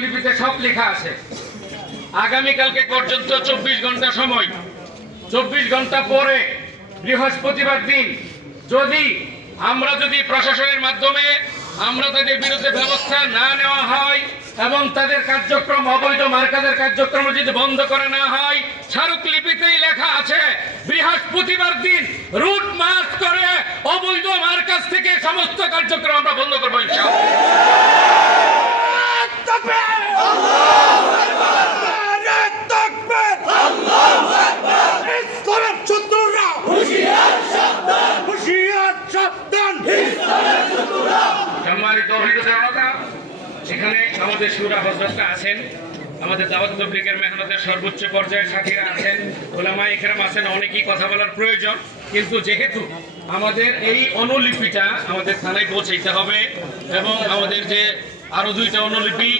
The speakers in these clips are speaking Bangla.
লিপিতে সব লেখা আছে। আগামীকালকে পর্যন্ত 24 ঘন্টা সময়, 24 ঘন্টা পরে বৃহস্পতিবার দিন যদি প্রশাসনের মাধ্যমে আমরা তাদের বিরুদ্ধে ব্যবস্থা না নেওয়া হয় এবং তাদের কার্যক্রম, অবৈধ মার্কাজের কার্যক্রম যদি বন্ধ করা না হয়, স্মারকলিপিতেই লেখা আছে বৃহস্পতিবার দিন রুট মার্চ করে অবৈধ মার্কাজ থেকে সমস্ত কার্যক্রম আমরা বন্ধ করবো সম্মানিত অভিজ্ঞতা, এখানে আমাদের শুরা হযরতরা আছেন, আমাদের দাওয়াত তাবলীগের মেহনতের সর্বোচ্চ পর্যায়ের সাথীরা আছেন, উলামায়ে কেরাম আছেন। অনেকেই কথা বলার প্রয়োজন, কিন্তু যেহেতু আমাদের এই অনুলিপিটা আমাদের থানায় পৌঁছাইতে হবে এবং আমাদের যে আরো 2টা অনুলিপি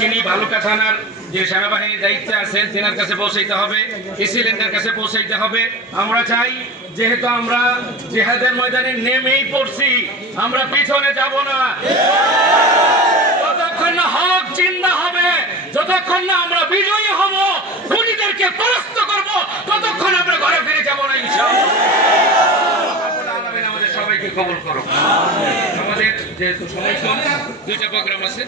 যিনি ভালুকা থানার যে সেনাবাহিনীর দায়িত্বে আছেন তেনার কাছে পৌঁছাইতে হবে, এসিলেন্ডার কাছে পৌঁছাইতে হবে। আমরা চাই, যেহেতু আমরা জিহাদের ময়দানে নেমেই পড়ছি, আমরা পিছনে যাব না। যতক্ষণ না হক জিন্দা হবে, যতক্ষণ না আমরা বিজয়ী হব, খুনিদেরকে পরাস্ত করব, ততক্ষণ আমরা ঘরে ফিরে যাব না ইনশাআল্লাহ। আমাদের সবাইকে কবুল করো। আমাদের যেহেতু সময় কম, 2টা প্রোগ্রাম আছে,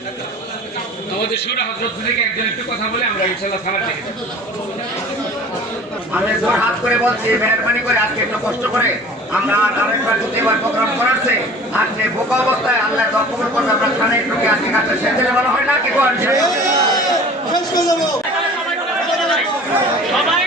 আমাদের শুরা হযরত থেকে একজন একটু কথা বলে আমরা ইনশাআল্লাহ থানার দিকে যাব। আমি জোর হাত করে বলছি, মেহরবানি করে আজকে একটু কষ্ট করে আমরা আরেকবার দ্বিতীয়বার প্রোগ্রাম করাচ্ছি। আর যে বোকা অবস্থায় আল্লাহ কবুল করবে, আমরা থানায় ঢুকে আজকে কাজটা শেষ দিলে ভালো হয় না? কি করেন? সবাই